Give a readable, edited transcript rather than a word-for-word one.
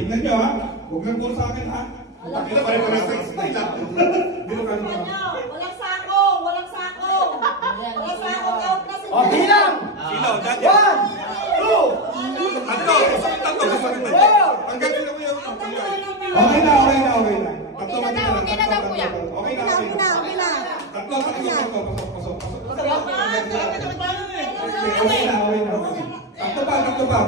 Tignan nyo ha. Huwag nang puro sa akin ha. Pakita pa rin pa sa style ha. Walang sako! Walang sako! Walang sako! Out na sila! O, bilang! Sino? Daniel! 1, 2! Tatlo! Hanggang sila mo yung... Okay na. Okay na daw kuya. Okay na. Tatlo. Pasok. Okay na. Tatlo pa.